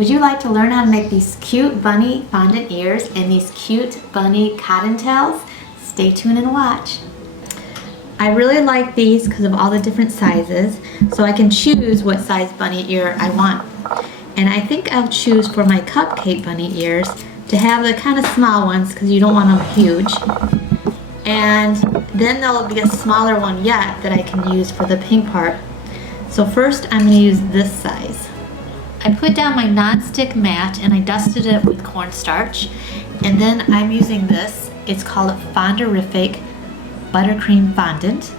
Would you like to learn how to make these cute bunny fondant ears and these cute bunny cottontails? Stay tuned and watch. I really like these because of all the different sizes, so I can choose what size bunny ear I want. And I think I'll choose for my cupcake bunny ears to have the kind of small ones because you don't want them huge. And then there'll be a smaller one yet that I can use for the pink part. So first I'm going to use this size. I put down my non-stick mat and I dusted it with cornstarch. And then I'm using this. It's called Fondant Buttercream Fondant.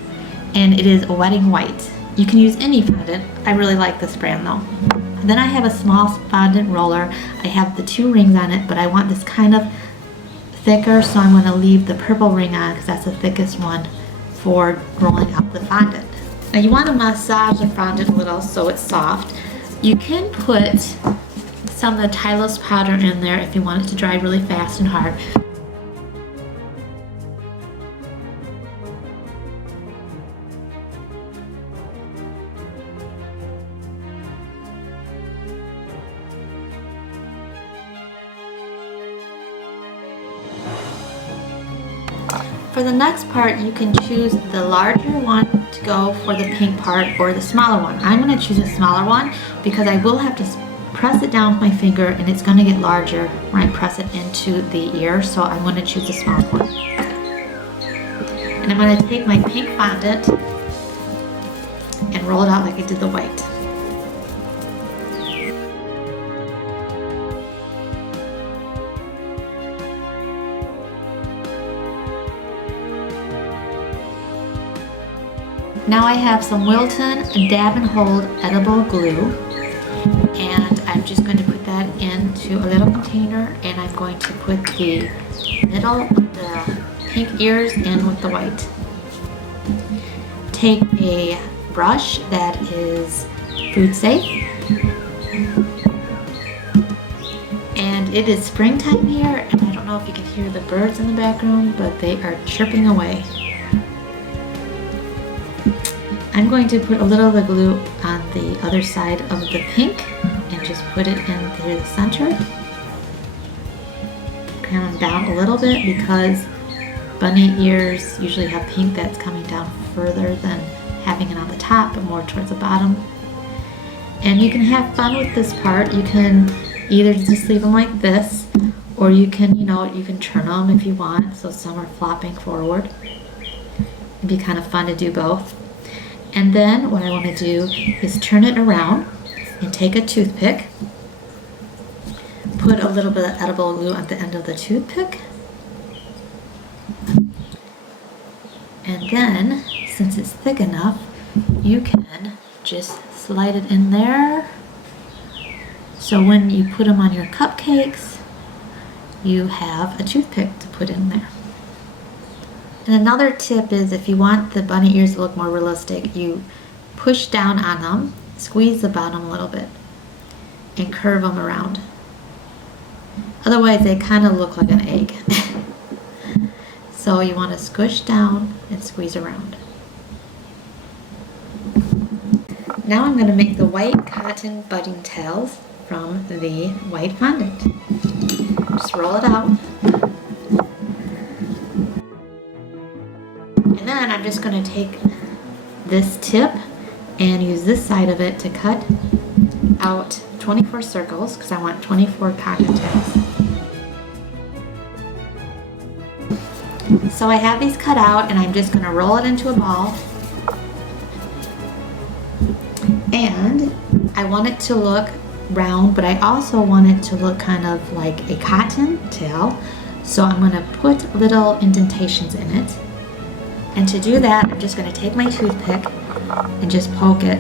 And it is a wedding white. You can use any fondant. I really like this brand though. Then I have a small fondant roller. I have the 2 rings on it, but I want this kind of thicker, so I'm going to leave the purple ring on because that's the thickest one for rolling out the fondant. Now you want to massage the fondant a little so it's soft. You can put some of the tylose powder in there if you want it to dry really fast and hard. For the next part, you can choose the larger one to go for the pink part or the smaller one. I'm going to choose a smaller one because I will have to press it down with my finger and it's going to get larger when I press it into the ear, so I'm going to choose the smaller one. And I'm going to take my pink fondant and roll it out like I did the white. Now I have some Wilton Dab and Hold edible glue, and I'm just going to put that into a little container, and I'm going to put the middle of the pink ears in with the white. Take a brush that is food safe, and it is springtime here, and I don't know if you can hear the birds in the background, but they are chirping away. I'm going to put a little of the glue on the other side of the pink and just put it in through the center. Kind of down a little bit because bunny ears usually have pink that's coming down further than having it on the top, but more towards the bottom. And you can have fun with this part. You can either just leave them like this, or you can, you can turn them if you want, so some are flopping forward. It'd be kind of fun to do both. And then what I want to do is turn it around and take a toothpick, put a little bit of edible glue at the end of the toothpick, and then, since it's thick enough, you can just slide it in there. So when you put them on your cupcakes, you have a toothpick to put in there. And another tip is if you want the bunny ears to look more realistic, you push down on them, squeeze the bottom a little bit, and curve them around. Otherwise they kind of look like an egg. So you want to squish down and squeeze around. Now I'm going to make the white cotton budding tails from the white fondant. Just roll it out. And then I'm just going to take this tip and use this side of it to cut out 24 circles because I want 24 cottontails. So I have these cut out and I'm just going to roll it into a ball. And I want it to look round, but I also want it to look kind of like a cotton tail. So I'm going to put little indentations in it. And to do that, I'm just going to take my toothpick and just poke it.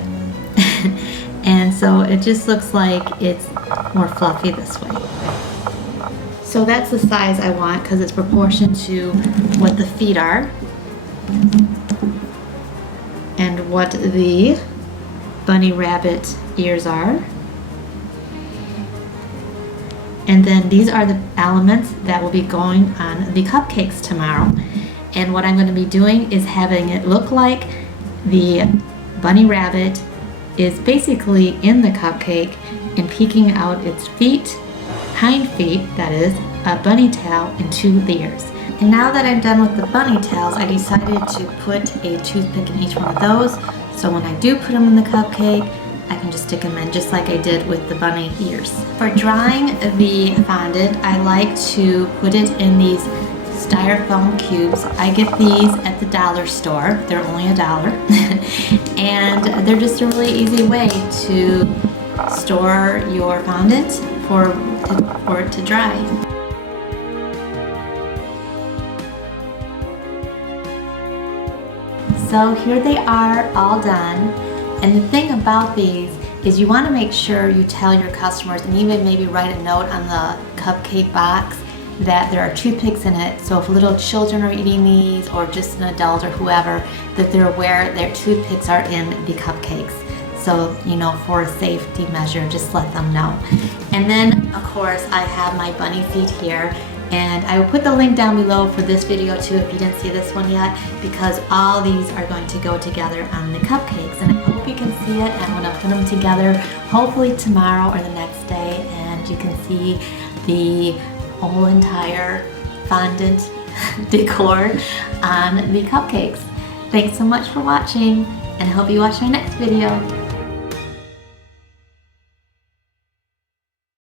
And so it just looks like it's more fluffy this way. So that's the size I want because it's proportioned to what the feet are and what the bunny rabbit ears are. And then these are the elements that will be going on the cupcakes tomorrow. And what I'm going to be doing is having it look like the bunny rabbit is basically in the cupcake, and peeking out its feet, hind feet, that is, a bunny tail, and 2 ears. And now that I'm done with the bunny tails, I decided to put a toothpick in each one of those, so when I do put them in the cupcake, I can just stick them in just like I did with the bunny ears. For drying the fondant, I like to put it in these styrofoam cubes. I get these at the dollar store. They're only $1. And they're just a really easy way to store your fondant for it to dry. So here they are, all done. And the thing about these is you want to make sure you tell your customers, and even maybe write a note on the cupcake box, that there are toothpicks in it. So if little children are eating these, or just an adult or whoever, that they're aware their toothpicks are in the cupcakes. So, you know, for a safety measure, just let them know. And then, of course, I have my bunny feet here. And I will put the link down below for this video too if you didn't see this one yet, because all these are going to go together on the cupcakes. And I hope you can see it. I'm going to put them together hopefully tomorrow or the next day, and you can see the whole entire fondant decor on the cupcakes. Thanks so much for watching, and I hope you watch my next video.